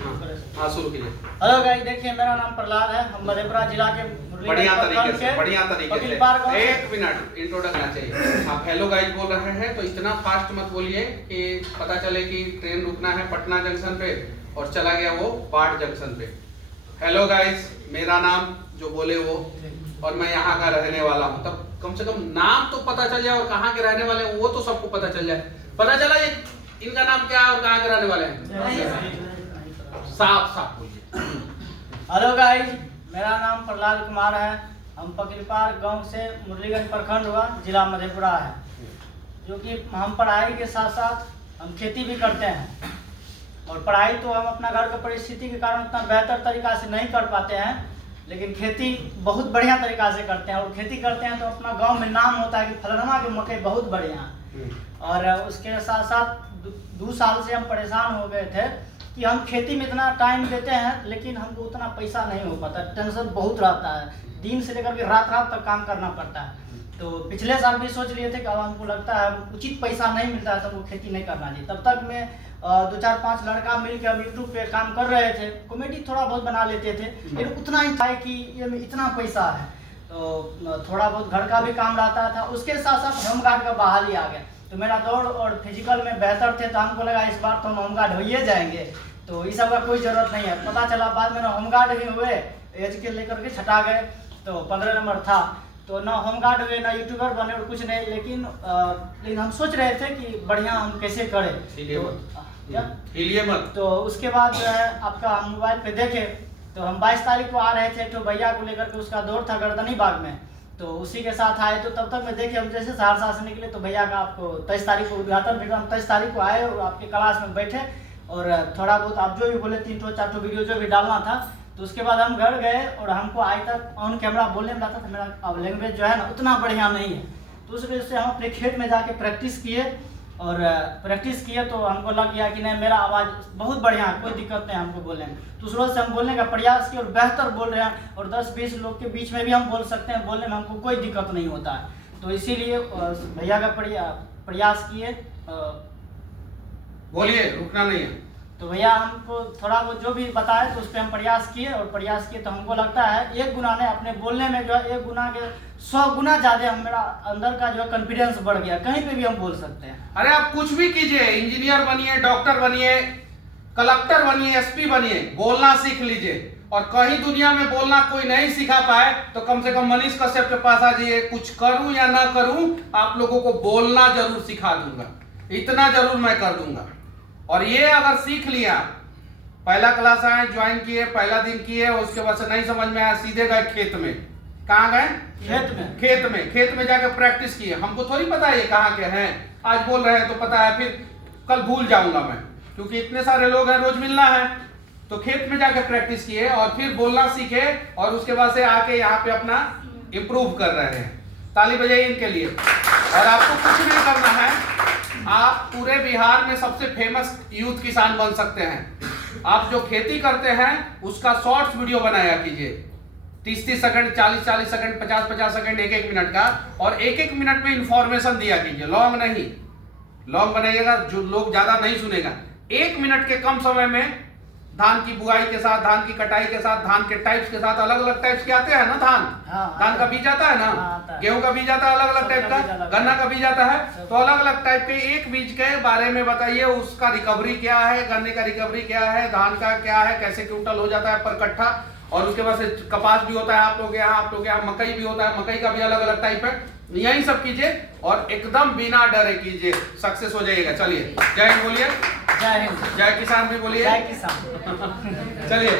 हाँ शुरू कीजिए। हेलो गाइस, देखिए मेरा नाम प्रहलाद है। हम मधेपुरा जिला के बढ़िया तरीके से एक मिनट इंट्रोडक्शन चाहिए। आप हेलो गाइस बोल रहे हैं तो इतना फास्ट मत बोलिए कि पता चले कि ट्रेन रुकना है पटना जंक्शन पे और चला गया वो बाढ़ जंक्शन पे। हेलो गाइस, मेरा नाम जो बोले वो, और मैं यहाँ का रहने वाला हूँ। तब कम से कम नाम तो पता चल जाए और कहाँ के रहने वाले हैं वो तो सबको पता चल जाए। पता चला ये इनका नाम क्या है और कहाँ के रहने वाले हैं? साफ साफ बोलिए। हेलो गाइस, मेरा नाम प्रहलाद कुमार है। हम पकिलपार गांव से मुरलीगंज प्रखंड हुआ, जिला मधेपुरा है। जो कि हम पढ़ाई के साथ साथ हम खेती भी करते हैं। और पढ़ाई तो हम अपना घर की परिस्थिति के कारण उतना बेहतर तरीका से नहीं कर पाते हैं, लेकिन खेती बहुत बढ़िया तरीका से करते हैं। और खेती करते हैं तो अपना गांव में नाम होता है कि फलनमा के मकई बहुत बढ़िया है। और उसके साथ साथ 2 साल से हम परेशान हो गए थे कि हम खेती में इतना टाइम देते हैं लेकिन हमको उतना पैसा नहीं हो पाता। टेंशन बहुत रहता है, दिन से लेकर के रात तक काम करना पड़ता है। तो पिछले साल भी सोच लिए थे कि अब हमको लगता है उचित पैसा नहीं मिलता है तो हमको खेती नहीं करना चाहिए। तब तक में 2-4-5 लड़का मिल के हम यूट्यूब पे काम कर रहे थे। कॉमेडी थोड़ा बहुत बना लेते थे, लेकिन उतना ही था कि ये में इतना पैसा है तो थोड़ा बहुत घर का भी काम रहता था। उसके साथ साथ होमगार्ड का बहाली आ गया। तो मेरा दौड़ और फिजिकल में बेहतर थे तो हमको लगा इस बार तो हम होमगार्ड हो ही जाएंगे, तो इस सब का कोई ज़रूरत नहीं है। पता चला बाद में ना होमगार्ड भी हुए, एज के लेकर के छटा गए तो 15 नंबर था। तो ना होमगार्ड हुए ना यूट्यूबर बने और कुछ नहीं, लेकिन हम सोच रहे थे कि बढ़िया हम कैसे करें। तो उसके बाद जो है आपका हम मोबाइल पे देखे तो हम 22 तारीख को आ रहे थे। तो भैया को लेकर के उसका दौड़ था गर्दनी बाग में, तो उसी के साथ आए। तो तब तक मैं देखे हम जैसे सहरसा से निकले तो भैया का आपको 23 तारीख को उद्घाटन भी, हम 23 तारीख को आए और आपके क्लास में बैठे और थोड़ा बहुत आप जो भी बोले 3-4 वीडियो जो भी डालना था। तो उसके बाद हम घर गए और हमको आज तक ऑन कैमरा बोलने में आता था। मेरा अब लैंग्वेज जो है ना उतना बढ़िया नहीं है, तो उस वजह से हम अपने खेत में जाके प्रैक्टिस किए तो हमको लग गया कि नहीं मेरा आवाज़ बहुत बढ़िया है, कोई दिक्कत नहीं हमको बोलने में। तो उस रोज से हम बोलने का प्रयास किए और बेहतर बोल रहे हैं और 10-20 लोग के बीच में भी हम बोल सकते हैं। बोलने में हमको कोई दिक्कत नहीं होता है। तो इसीलिए भैया का प्रयास किए। बोलिए, रुकना नहीं है। तो भैया हमको थोड़ा बहुत जो भी बताए तो उस पर हम प्रयास किए तो हमको लगता है 1 गुना ने अपने बोलने में जो है 1 गुना के 100 गुना ज़्यादा मेरा अंदर का जो है कॉन्फिडेंस बढ़ गया। कहीं पे भी हम बोल सकते हैं। अरे आप कुछ भी कीजिए, इंजीनियर बनिए, डॉक्टर बनिए, कलेक्टर बनिए, एसपी बनिए, बोलना सीख लीजिए। और कहीं दुनिया में बोलना कोई नहीं सिखा पाए तो कम से कम मनीष कश्यप के पास आ जाइए। कुछ करूं या ना करूं, आप लोगों को बोलना जरूर सिखा दूंगा, इतना जरूर मैं कर दूंगा। और ये अगर सीख लिया, पहला क्लास आए, ज्वाइन किए, पहला दिन किए, उसके बाद से नहीं समझ में आया, सीधे गए खेत में। कहाँ गए? खेत में जाके प्रैक्टिस किए। हमको थोड़ी पता है ये कहाँ के हैं, आज बोल रहे हैं तो पता है, फिर कल भूल जाऊंगा मैं, क्योंकि इतने सारे लोग हैं, रोज मिलना है। तो खेत में जाके प्रैक्टिस किए और फिर बोलना सीखे और उसके बाद से आके यहाँ पे अपना इम्प्रूव कर रहे हैं। ताली बजाइए इनके लिए। और आपको कुछ नहीं करना है, आप पूरे बिहार में सबसे फेमस यूथ किसान बन सकते हैं। आप जो खेती करते हैं उसका शॉर्ट्स वीडियो बनाया कीजिए, 30-30 सेकंड, 40-40 सेकंड, 50-50 सेकंड, 1-1 मिनट का। और 1-1 मिनट में इंफॉर्मेशन दिया कीजिए, लॉन्ग नहीं। लॉन्ग बनाइएगा जो लोग ज्यादा नहीं सुनेगा। 1 मिनट के कम समय में धान की बुआई के साथ, धान की कटाई के साथ, धान के टाइप्स के साथ, अलग अलग टाइप्स के आते हैं ना। धान का बीज आता है ना, गेहूं का बीज आता है अलग अलग टाइप का, गन्ना का बीज आता है। तो अलग अलग टाइप के एक बीज के बारे में बताइए, उसका रिकवरी क्या है, गन्ने का रिकवरी क्या है, धान का क्या है, कैसे क्विंटल हो जाता है पर कट्ठा। और उसके बाद से कपास भी होता है आप लोग यहाँ मकई भी होता है, मकई का भी अलग अलग टाइप है। यही सब कीजिए और एकदम बिना डरे कीजिए, सक्सेस हो जाइएगा। चलिए, जय हिंद बोलिए। जय हिंद। जय किसान भी बोलिए। जय किसान। चलिए।